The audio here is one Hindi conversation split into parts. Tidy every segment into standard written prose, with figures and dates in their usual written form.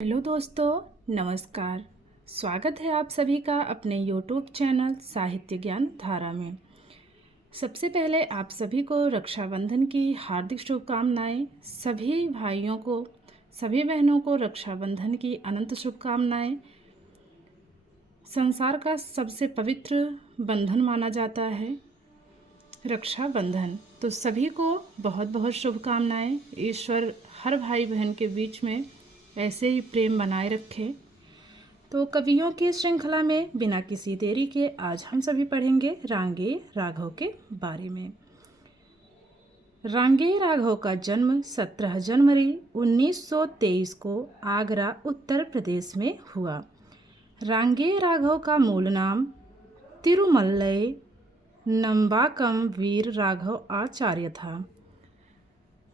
हेलो दोस्तों, नमस्कार। स्वागत है आप सभी का अपने यूट्यूब चैनल साहित्य ज्ञान धारा में। सबसे पहले आप सभी को रक्षाबंधन की हार्दिक शुभकामनाएं। सभी भाइयों को, सभी बहनों को रक्षाबंधन की अनंत शुभकामनाएं। संसार का सबसे पवित्र बंधन माना जाता है रक्षाबंधन। तो सभी को बहुत बहुत शुभकामनाएं। ईश्वर हर भाई बहन के बीच में ऐसे ही प्रेम बनाए रखे। तो कवियों की श्रृंखला में बिना किसी देरी के आज हम सभी पढ़ेंगे रांगेय राघव के बारे में। रांगेय राघव का जन्म 17 जनवरी 1923 को आगरा उत्तर प्रदेश में हुआ। रांगेय राघव का मूल नाम तिरुमल्लई नंबाकम वीर राघव आचार्य था।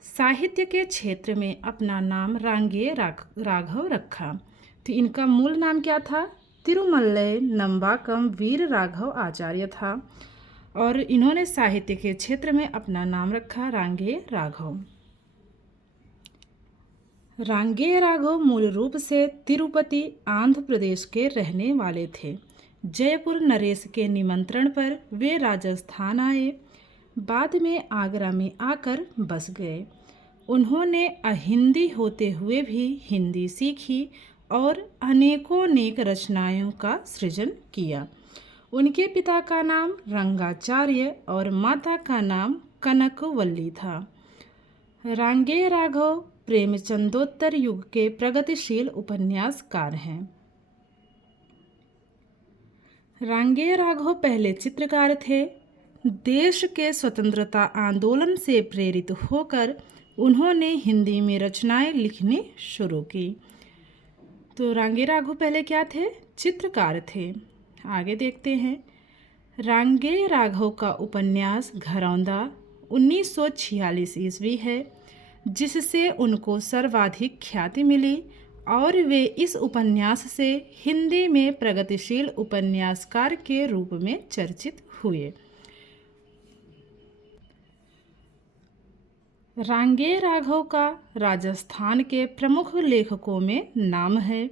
साहित्य के क्षेत्र में अपना नाम रांगेय राघव रखा। तो इनका मूल नाम क्या था? तिरुमल्लई नंबाकम वीर राघव आचार्य था और इन्होंने साहित्य के क्षेत्र में अपना नाम रखा रांगेय राघव। रांगेय राघव मूल रूप से तिरुपति आंध्र प्रदेश के रहने वाले थे। जयपुर नरेश के निमंत्रण पर वे राजस्थान आए। बाद में आगरा में आकर बस गए। उन्होंने अहिंदी होते हुए भी हिंदी सीखी और अनेकों नेक रचनाओं का सृजन किया। उनके पिता का नाम रंगाचार्य और माता का नाम कनकवल्ली था। रांगेय राघव प्रेमचंदोत्तर युग के प्रगतिशील उपन्यासकार हैं। रांगेय राघव पहले चित्रकार थे। देश के स्वतंत्रता आंदोलन से प्रेरित होकर उन्होंने हिंदी में रचनाएं लिखनी शुरू की। तो रांगेय राघव पहले क्या थे? चित्रकार थे। आगे देखते हैं। रांगेय राघव का उपन्यास घरौंदा 1946 ईस्वी है, जिससे उनको सर्वाधिक ख्याति मिली और वे इस उपन्यास से हिंदी में प्रगतिशील उपन्यासकार के रूप में चर्चित हुए। रांगेय राघव का राजस्थान के प्रमुख लेखकों में नाम है।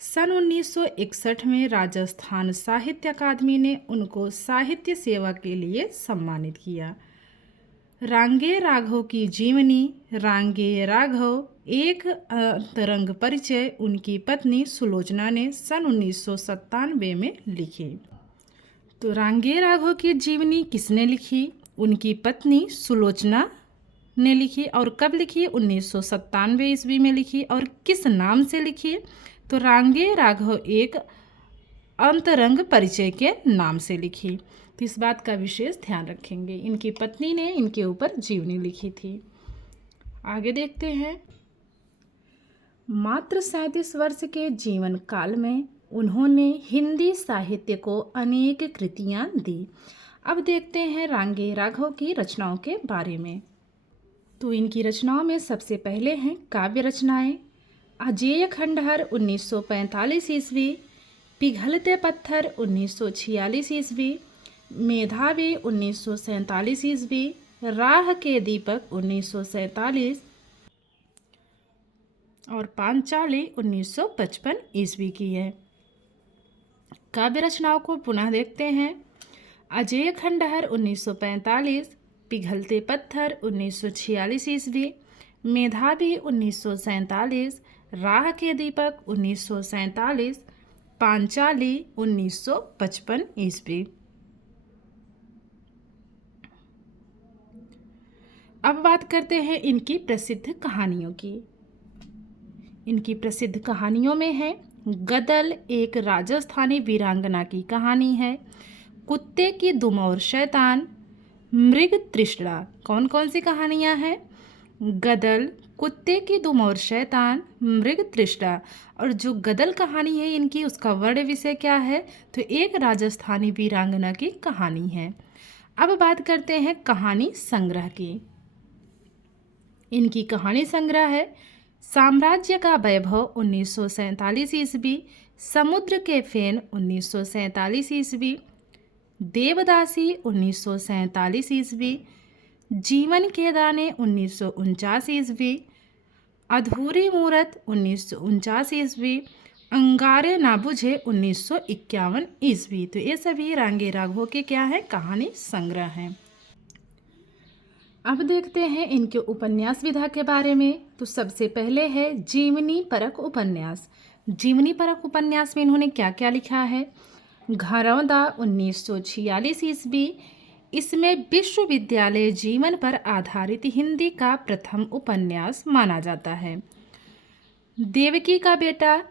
सन 1961 में राजस्थान साहित्य अकादमी ने उनको साहित्य सेवा के लिए सम्मानित किया। रांगेय राघव की जीवनी रांगेय राघव एक अंतरंग परिचय उनकी पत्नी सुलोचना ने सन 1997 में लिखी। तो रांगेय राघव की जीवनी किसने लिखी? उनकी पत्नी सुलोचना ने लिखी। और कब लिखी? 1997 ईस्वी में लिखी। और किस नाम से लिखी? तो रांगेय राघव एक अंतरंग परिचय के नाम से लिखी। तो इस बात का विशेष ध्यान रखेंगे। इनकी पत्नी ने इनके ऊपर जीवनी लिखी थी। आगे देखते हैं। मात्र 37 वर्ष के जीवन काल में उन्होंने हिंदी साहित्य को अनेक कृतियां दी। अब देखते हैं रांगेय राघव की रचनाओं के बारे में। तो इनकी रचनाओं में सबसे पहले हैं काव्य रचनाएं। अजेय खंडहर 1945 ईस्वी, पिघलते पत्थर 1946 ईस्वी, मेधावी 1947 ईस्वी, राह के दीपक 1947 और पांचाली 1955 ईस्वी की है। काव्य रचनाओं को पुनः देखते हैं। अजेय खंडहर 1945, पिघलते पत्थर 1946 ईस्वी, मेधावी 1947, राह के दीपक 1947, पांचाली 1955 ईस्वी। अब बात करते हैं इनकी प्रसिद्ध कहानियों की। इनकी प्रसिद्ध कहानियों में है गदल, एक राजस्थानी वीरांगना की कहानी है। कुत्ते की दुम और शैतान, मृग तृष्णा। कौन कौन सी कहानियां हैं? गदल, कुत्ते की दुम और शैतान, मृग तृष्णा। और जो गदल कहानी है इनकी, उसका वर्ण विषय क्या है? तो एक राजस्थानी वीरांगना की कहानी है। अब बात करते हैं कहानी संग्रह की। इनकी कहानी संग्रह है साम्राज्य का वैभव 1947 ईस्वी, समुद्र के फेन 1947 ईस्वी, देवदासी 1947 ईस्वी, जीवन के दाने 1949 ईस्वी, अधूरी मूरत 1949 ईस्वी, अंगारे ना बुझे 1951 ईस्वी। तो ये सभी रांगे राघव के क्या है, कहानी संग्रह हैं। अब देखते हैं इनके उपन्यास विधा के बारे में। तो सबसे पहले है जीवनी परक उपन्यास। जीवनी परक उपन्यास में इन्होंने क्या क्या लिखा है। घरौंदा 1946 ईस्वी, इसमें विश्वविद्यालय जीवन पर आधारित हिंदी का प्रथम उपन्यास माना जाता है। देवकी का बेटा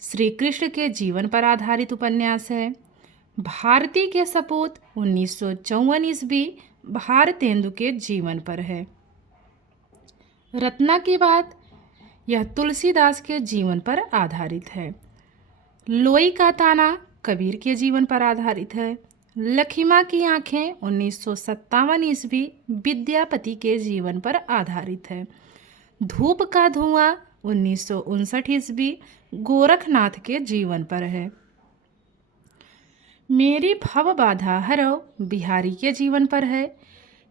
श्री कृष्ण के जीवन पर आधारित उपन्यास है। भारती के सपूत 1954 ईस्वी, भारतेंदु के जीवन पर है। रत्ना की बात, यह तुलसीदास के जीवन पर आधारित है। लोई का ताना कबीर के जीवन पर आधारित है। लखीमा की आंखें 1957 ईस्वी, विद्यापति के जीवन पर आधारित है। धूप का धुआं 1959 ईस्वी, गोरखनाथ के जीवन पर है। मेरी भव बाधा हरो बिहारी के जीवन पर है।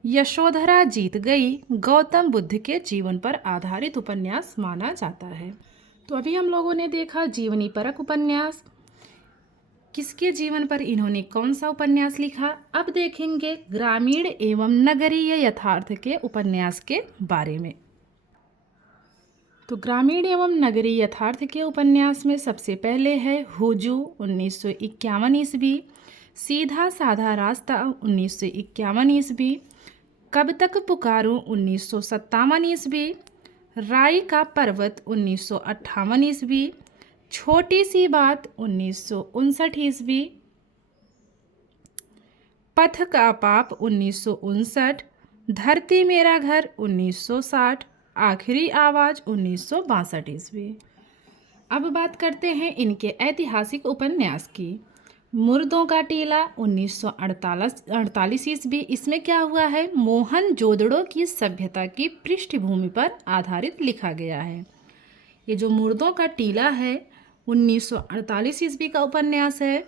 यशोधरा जीत गई गौतम बुद्ध के जीवन पर आधारित उपन्यास माना जाता है। तो अभी हम लोगों ने देखा जीवनी परक उपन्यास, किसके जीवन पर इन्होंने कौन सा उपन्यास लिखा। अब देखेंगे ग्रामीण एवं नगरीय यथार्थ के उपन्यास के बारे में। तो ग्रामीण एवं नगरीय यथार्थ के उपन्यास में सबसे पहले है हुजू 1951 ईस्वी, सीधा साधा रास्ता 1951 ईस्वी, कब तक पुकारूं 1957 ईस्वी, राई का पर्वत 1958 ईस्वी, छोटी सी बात 1959 ईस्वी, पथ का पाप 1959, धरती मेरा घर 1960, आखिरी आवाज़ 1962 ईस्वी। अब बात करते हैं इनके ऐतिहासिक उपन्यास की। मुर्दों का टीला 1948 ईस्वी, इसमें क्या हुआ है, मोहन जोदड़ो की सभ्यता की पृष्ठभूमि पर आधारित लिखा गया है। ये जो मुर्दों का टीला है 1948 ईस्वी का उपन्यास है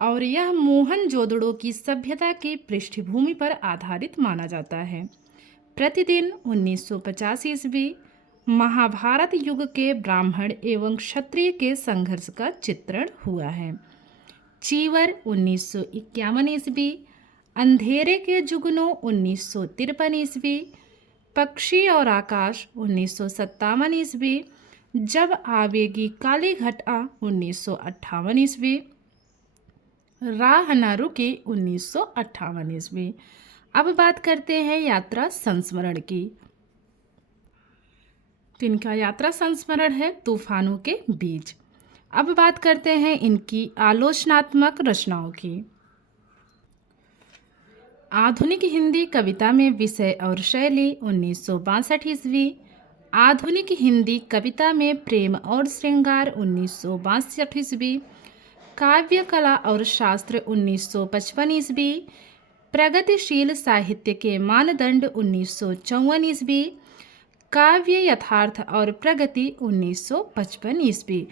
और यह मोहन जोदड़ो की सभ्यता की पृष्ठभूमि पर आधारित माना जाता है। प्रतिदिन 1950 ईस्वी, महाभारत युग के ब्राह्मण एवं क्षत्रिय के संघर्ष का चित्रण हुआ है। चीवर 1951 ईस्वी, अंधेरे के जुगनों 1953 ईस्वी, पक्षी और आकाश 1957 ईस्वी, जब आवेगी काली घटा 1958 ईस्वी, राह न रुकी 1958 ईस्वी। अब बात करते हैं यात्रा संस्मरण की। तो इनका यात्रा संस्मरण है तूफानों के बीच। अब बात करते हैं इनकी आलोचनात्मक रचनाओं की। आधुनिक हिंदी कविता में विषय और शैली 1962 ईस्वी, आधुनिक हिंदी कविता में प्रेम और श्रृंगार 1962 ईस्वी, काव्य कला और शास्त्र 1955 ईस्वी, प्रगतिशील साहित्य के मानदंड 1954 ईस्वी, काव्य यथार्थ और प्रगति 1955 ईस्वी।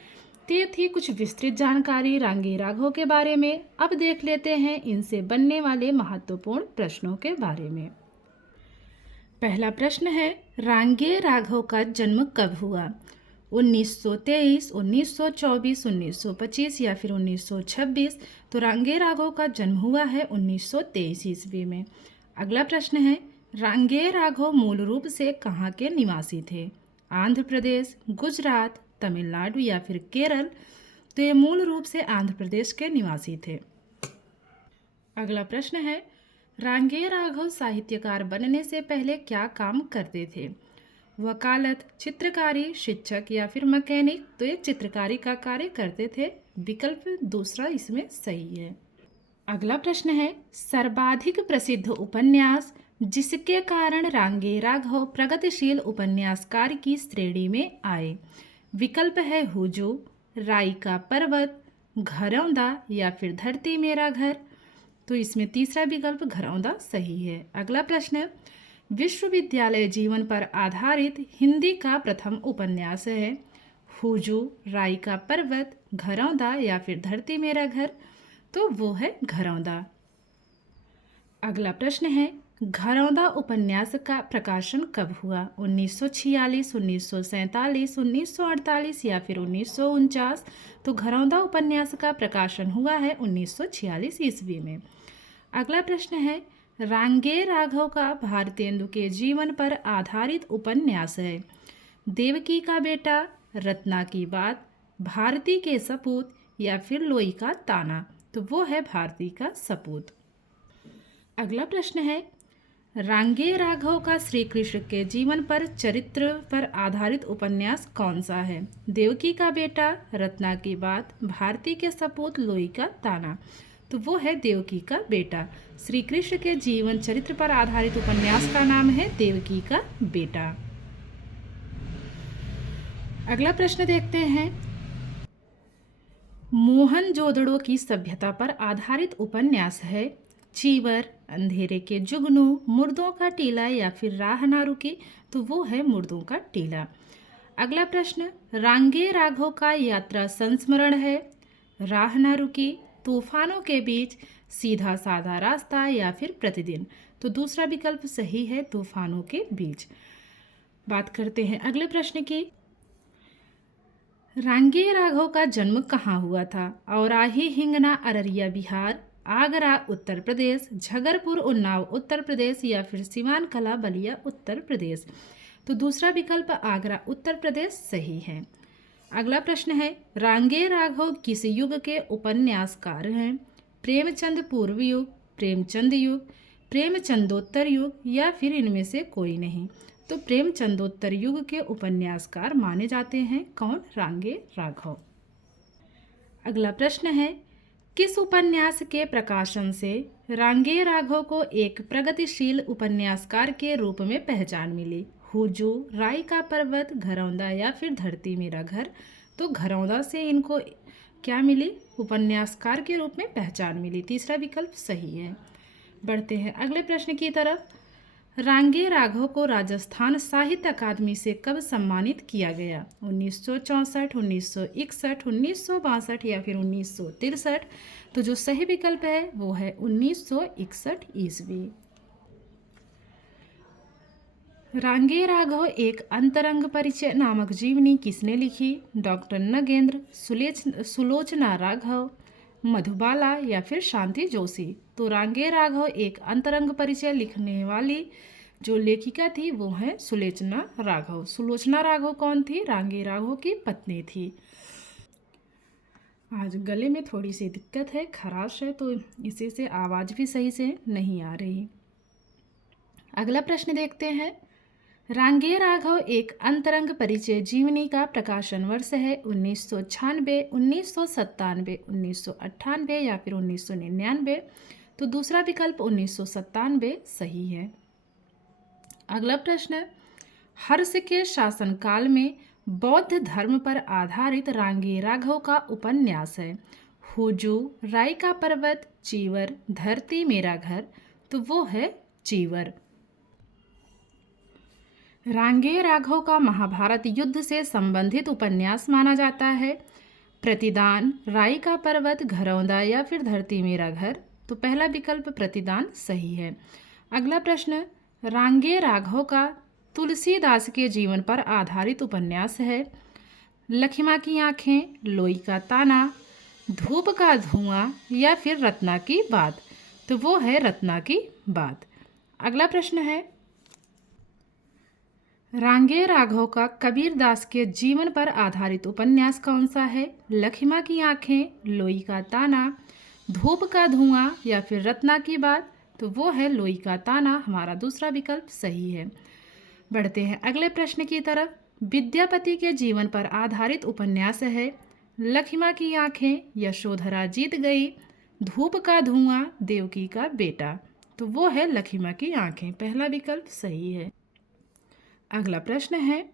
तो ये थी कुछ विस्तृत जानकारी रांगे राघव के बारे में। अब देख लेते हैं इनसे बनने वाले महत्वपूर्ण प्रश्नों के बारे में। पहला प्रश्न है, रांगे राघव का जन्म कब हुआ? 1923, 1924, 1925 या फिर 1926? तो रांगे राघव का जन्म हुआ है 1923 ईस्वी में। अगला प्रश्न है, रांगे राघव मूल रूप से कहाँ के निवासी थे? आंध्र प्रदेश, गुजरात, तमिलनाडु या फिर केरल? तो ये मूल रूप से आंध्र प्रदेश के निवासी थे। अगला प्रश्न है, रांगे राघव साहित्यकार बनने से पहले क्या काम करते थे? वकालत, चित्रकारी, शिक्षक या फिर मैकेनिक? तो ये चित्रकारी का कार्य करते थे। विकल्प दूसरा इसमें सही है। अगला प्रश्न है, सर्वाधिक प्रसिद्ध उपन्यास जिसके कारण रांगे राघव प्रगतिशील उपन्यासकार की श्रेणी में आए? विकल्प है हुजू, राई का पर्वत, घरौंदा या फिर धरती मेरा घर? तो इसमें तीसरा विकल्प घरौंदा सही है। अगला प्रश्न, विश्वविद्यालय जीवन पर आधारित हिंदी का प्रथम उपन्यास है? हुजू, राई का पर्वत, घरौंदा या फिर धरती मेरा घर? तो वो है घरौंदा। अगला प्रश्न है, घरौंदा उपन्यास का प्रकाशन कब हुआ? 1946, 1947, 1948 या फिर 1949? तो घरौंदा उपन्यास का प्रकाशन हुआ है 1946 ईस्वी में। अगला प्रश्न है, रांगे राघव का भारतेंदु के जीवन पर आधारित उपन्यास है। देवकी का बेटा, रत्ना की बात, भारती के सपूत या फिर लोई का ताना? तो वो है भारती का सपूत। अगला प्रश्न है, रांगे राघव का श्री कृष्ण के जीवन पर चरित्र पर आधारित उपन्यास कौन सा है? देवकी का बेटा, रत्ना की बात, भारती के सपूत, लोई का ताना? तो वो है देवकी का बेटा। श्री कृष्ण के जीवन चरित्र पर आधारित उपन्यास का नाम है देवकी का बेटा। अगला प्रश्न देखते हैं, मोहनजोदड़ो की सभ्यता पर आधारित उपन्यास है चीवर, अंधेरे के जुगनू, मुर्दों का टीला या फिर राह ना रुकी? तो वो है मुर्दों का टीला। अगला प्रश्न, रांगे राघव का यात्रा संस्मरण है राह ना रुकी, तूफानों के बीच, सीधा साधा रास्ता या फिर प्रतिदिन? तो दूसरा विकल्प सही है, तूफानों के बीच। बात करते हैं अगले प्रश्न की, रांगे राघव का जन्म कहाँ हुआ था? औराही हिंगना अररिया बिहार, आगरा उत्तर प्रदेश, झगरपुर उन्नाव उत्तर प्रदेश या फिर सिवान कला बलिया उत्तर प्रदेश? तो दूसरा विकल्प आगरा उत्तर प्रदेश सही है। अगला प्रश्न है, रांगे राघव किस युग के उपन्यासकार हैं? प्रेमचंद पूर्व युग, प्रेमचंद युग, प्रेमचंदोत्तर युग या फिर इनमें से कोई नहीं? तो प्रेमचंदोत्तर युग के उपन्यासकार माने जाते हैं कौन? रांगे राघव। अगला प्रश्न है, किस उपन्यास के प्रकाशन से रांगे राघव को एक प्रगतिशील उपन्यासकार के रूप में पहचान मिली? हुजू, राई का पर्वत, घरौंदा या फिर धरती मेरा घर? तो घरौंदा से इनको क्या मिली? उपन्यासकार के रूप में पहचान मिली। तीसरा विकल्प सही है। बढ़ते हैं अगले प्रश्न की तरफ, रांगे राघव को राजस्थान साहित्य अकादमी से कब सम्मानित किया गया? 1964, 1961, 1962 या फिर 1963? तो जो सही विकल्प है वो है 1961 ईस्वी। रांगे राघव एक अंतरंग परिचय नामक जीवनी किसने लिखी? डॉक्टर नगेंद्र, सुलोचना राघव, मधुबाला या फिर शांति जोशी? तो रांगे राघव एक अंतरंग परिचय लिखने वाली जो लेखिका थी वो है सुलोचना राघव। सुलोचना राघव कौन थी? रांगे राघव की पत्नी थी। आज गले में थोड़ी सी दिक्कत है, खराश है, तो इसी से आवाज़ भी सही से नहीं आ रही। अगला प्रश्न देखते हैं, रांगे राघव एक अंतरंग परिचय जीवनी का प्रकाशन वर्ष है 1996, 1997, 1998 या फिर 1999? तो दूसरा विकल्प 1997 सही है। अगला प्रश्न, हर्ष के शासनकाल में बौद्ध धर्म पर आधारित रांगे राघव का उपन्यास है हुजू, राई का पर्वत, चीवर, धरती मेरा घर? तो वो है चीवर। रांगे राघव का महाभारत युद्ध से संबंधित उपन्यास माना जाता है प्रतिदान, राई का पर्वत, घरौंदा या फिर धरती मेरा घर? तो पहला विकल्प प्रतिदान सही है। अगला प्रश्न, रांगे राघव का तुलसीदास के जीवन पर आधारित उपन्यास है लखिमा की आंखें, लोई का ताना, धूप का धुआं या फिर रत्ना की बात? तो वो है रत्ना की बात। अगला प्रश्न है, रांगे राघव का कबीरदास के जीवन पर आधारित उपन्यास कौन सा है? लखिमा की आंखें, लोई का ताना, धूप का धुआं या फिर रत्ना की बात? तो वो है लोई का ताना। हमारा दूसरा विकल्प सही है। बढ़ते हैं अगले प्रश्न की तरफ, विद्यापति के जीवन पर आधारित उपन्यास है लखिमा की आंखें, यशोधरा जीत गई, धूप का धुआं, देवकी का बेटा? तो वो है लखिमा की आंखें। पहला विकल्प सही है। अगला प्रश्न है,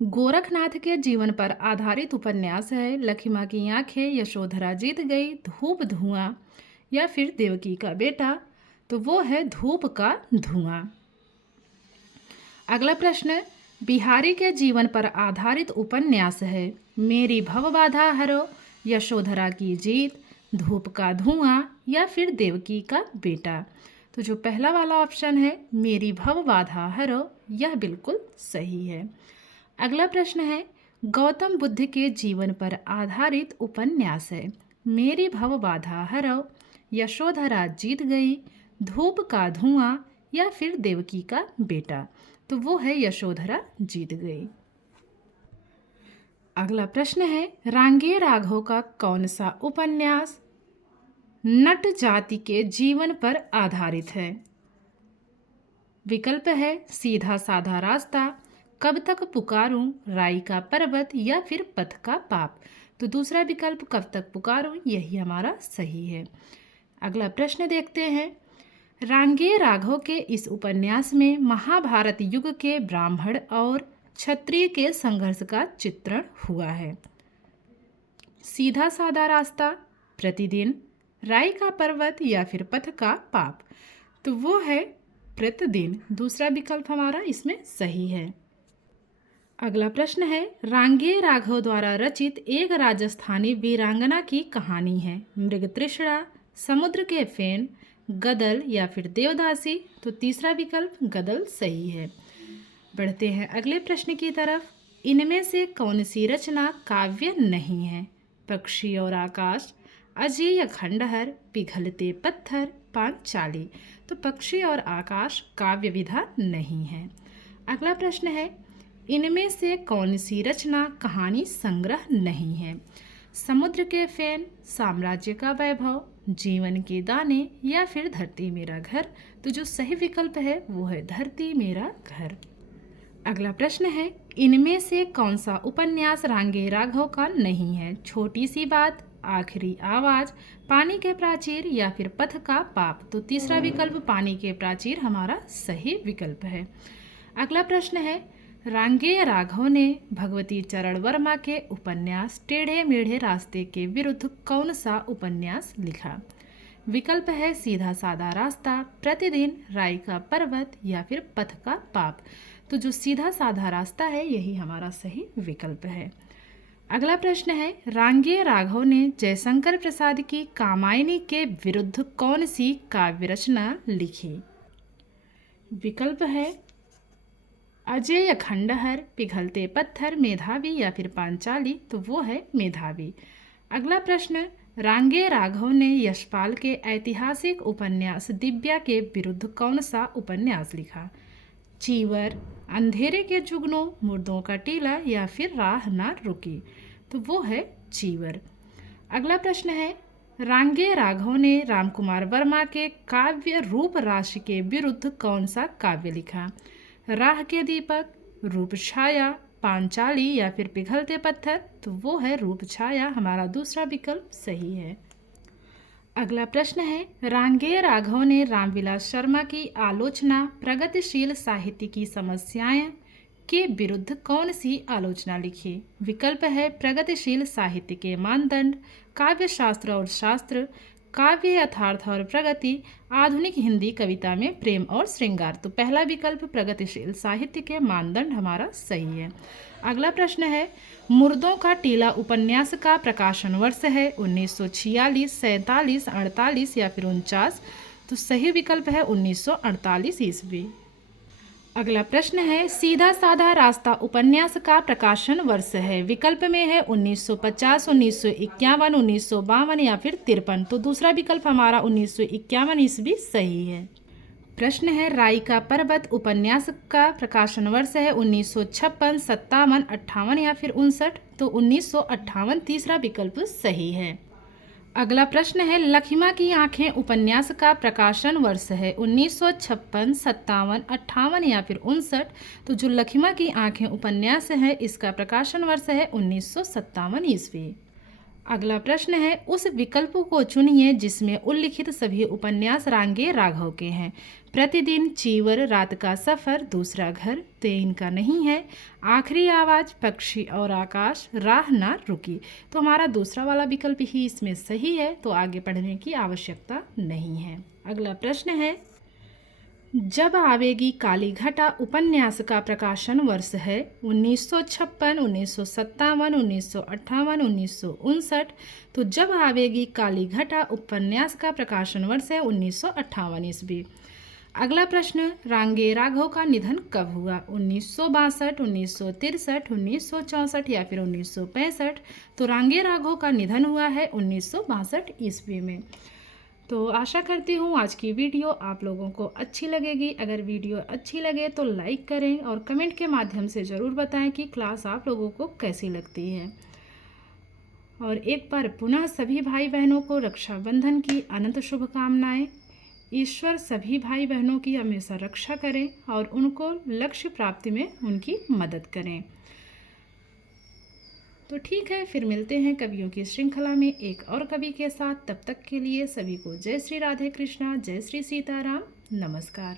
गोरखनाथ के जीवन पर आधारित उपन्यास है लखिमा की आंखें, यशोधरा जीत गई, धूप धुआं या फिर देवकी का बेटा? तो वो है धूप का धुआं। अगला प्रश्न, बिहारी के जीवन पर आधारित उपन्यास है मेरी भवबाधा हरो, यशोधरा की जीत, धूप का धुआं या फिर देवकी का बेटा? तो जो पहला वाला ऑप्शन है मेरी भव बाधा हरो, यह बिल्कुल सही है। अगला प्रश्न है गौतम बुद्ध के जीवन पर आधारित उपन्यास है। मेरी भव बाधा हरो, यशोधरा जीत गई, धूप का धुआं या फिर देवकी का बेटा। तो वो है यशोधरा जीत गई। अगला प्रश्न है रांगे राघव का कौन सा उपन्यास नट जाति के जीवन पर आधारित है। विकल्प है सीधा साधा रास्ता, कब तक पुकारूं, राई का पर्वत या फिर पथ का पाप। तो दूसरा विकल्प कब तक पुकारूं, यही हमारा सही है। अगला प्रश्न देखते हैं रांगे राघव के इस उपन्यास में महाभारत युग के ब्राह्मण और क्षत्रिय के संघर्ष का चित्रण हुआ है। सीधा साधा रास्ता, प्रतिदिन, राई का पर्वत या फिर पथ का पाप। तो वो है प्रतिदिन, दूसरा विकल्प हमारा इसमें सही है। अगला प्रश्न है रांगे राघव द्वारा रचित एक राजस्थानी वीरांगना की कहानी है। मृगतृष्णा, समुद्र के फेन, गदल या फिर देवदासी। तो तीसरा विकल्प गदल सही है। बढ़ते हैं अगले प्रश्न की तरफ। इनमें से कौन सी रचना काव्य नहीं है। पक्षी और आकाश, अजेय खंडहर, पिघलते पत्थर, पांचाली। तो पक्षी और आकाश काव्य विधा नहीं है। अगला प्रश्न है इनमें से कौन सी रचना कहानी संग्रह नहीं है। समुद्र के फेन, साम्राज्य का वैभव, जीवन के दाने या फिर धरती मेरा घर। तो जो सही विकल्प है वो है धरती मेरा घर। अगला प्रश्न है इनमें से कौन सा उपन्यास रांगे राघव का नहीं है। छोटी सी बात, आखिरी आवाज, पानी के प्राचीर या फिर पथ का पाप। तो तीसरा विकल्प पानी के प्राचीर हमारा सही विकल्प है। अगला प्रश्न है रांगे राघव ने भगवती चरण वर्मा के उपन्यास टेढ़े मेढ़े रास्ते के विरुद्ध कौन सा उपन्यास लिखा। विकल्प है सीधा साधा रास्ता, प्रतिदिन, राई का पर्वत या फिर पथ का पाप। तो जो सीधा साधा रास्ता है यही हमारा सही विकल्प है। अगला प्रश्न है रांगे राघव ने जयशंकर प्रसाद की कामायनी के विरुद्ध कौन सी काव्य रचना लिखी। विकल्प है अजेय खंडहर, पिघलते पत्थर, मेधावी या फिर पांचाली। तो वो है मेधावी। अगला प्रश्न रांगे राघव ने यशपाल के ऐतिहासिक उपन्यास दिव्या के विरुद्ध कौन सा उपन्यास लिखा। चीवर, अंधेरे के जुगनों, मुर्दों का टीला या फिर राह ना रुकी। तो वो है चीवर। अगला प्रश्न है रांगे राघव ने रामकुमार वर्मा के काव्य रूप राशि के विरुद्ध कौन सा काव्य लिखा। राह के दीपक, रूप छाया, पांचाली या फिर पिघलते पत्थर। तो वो है रूप छाया, हमारा दूसरा विकल्प सही है। अगला प्रश्न है रांगे राघव ने रामविलास शर्मा की आलोचना प्रगतिशील साहित्य की समस्याएं के विरुद्ध कौन सी आलोचना लिखी। विकल्प है प्रगतिशील साहित्य के मानदंड, काव्य शास्त्र और शास्त्र, काव्य यथार्थ और प्रगति, आधुनिक हिंदी कविता में प्रेम और श्रृंगार। तो पहला विकल्प प्रगतिशील साहित्य के मानदंड हमारा सही है। अगला प्रश्न है मुर्दों का टीला उपन्यास का प्रकाशन वर्ष है 1946, 47, 48 या फिर 49। तो सही विकल्प है 1948 ईस्वी। अगला प्रश्न है सीधा साधा रास्ता उपन्यास का प्रकाशन वर्ष है। विकल्प में है 1950, 1951, 1952 या फिर 53। तो दूसरा विकल्प हमारा 1951 ईस्वी सही है। प्रश्न है राई का पर्वत उपन्यास का प्रकाशन वर्ष है 1956, 57, 58 या फिर 59। तो 1958 तीसरा विकल्प सही है। अगला प्रश्न है लखिमा की आंखें उपन्यास का प्रकाशन वर्ष है 1956, 57, 58 या फिर 59। तो जो लखिमा की आंखें उपन्यास है इसका प्रकाशन वर्ष है 1957 ईस्वी। अगला प्रश्न है उस विकल्प को चुनिए जिसमें उल्लिखित सभी उपन्यास रांगे राघव के हैं। प्रतिदिन, चीवर, रात का सफर, दूसरा घर। तो इनका नहीं है। आखिरी आवाज, पक्षी और आकाश, राह ना रुकी। तो हमारा दूसरा वाला विकल्प ही इसमें सही है, तो आगे पढ़ने की आवश्यकता नहीं है। अगला प्रश्न है जब आवेगी काली घटा उपन्यास का प्रकाशन वर्ष है 1956, 1957, 1958, 1959। तो जब आवेगी काली घटा उपन्यास का प्रकाशन वर्ष है 1958 ईस्वी। अगला प्रश्न, रांगे राघव का निधन कब हुआ? 1962, 1963, 1964 या फिर 1965। तो रांगे राघव का निधन हुआ है 1962 ईस्वी में। तो आशा करती हूँ आज की वीडियो आप लोगों को अच्छी लगेगी। अगर वीडियो अच्छी लगे तो लाइक करें और कमेंट के माध्यम से ज़रूर बताएं कि क्लास आप लोगों को कैसी लगती है। और एक बार पुनः सभी भाई बहनों को रक्षाबंधन की अनंत शुभकामनाएं। ईश्वर सभी भाई बहनों की हमेशा रक्षा करें और उनको लक्ष्य प्राप्ति में उनकी मदद करें। तो ठीक है, फिर मिलते हैं कवियों की श्रृंखला में एक और कवि के साथ। तब तक के लिए सभी को जय श्री राधे कृष्णा, जय श्री सीताराम, नमस्कार।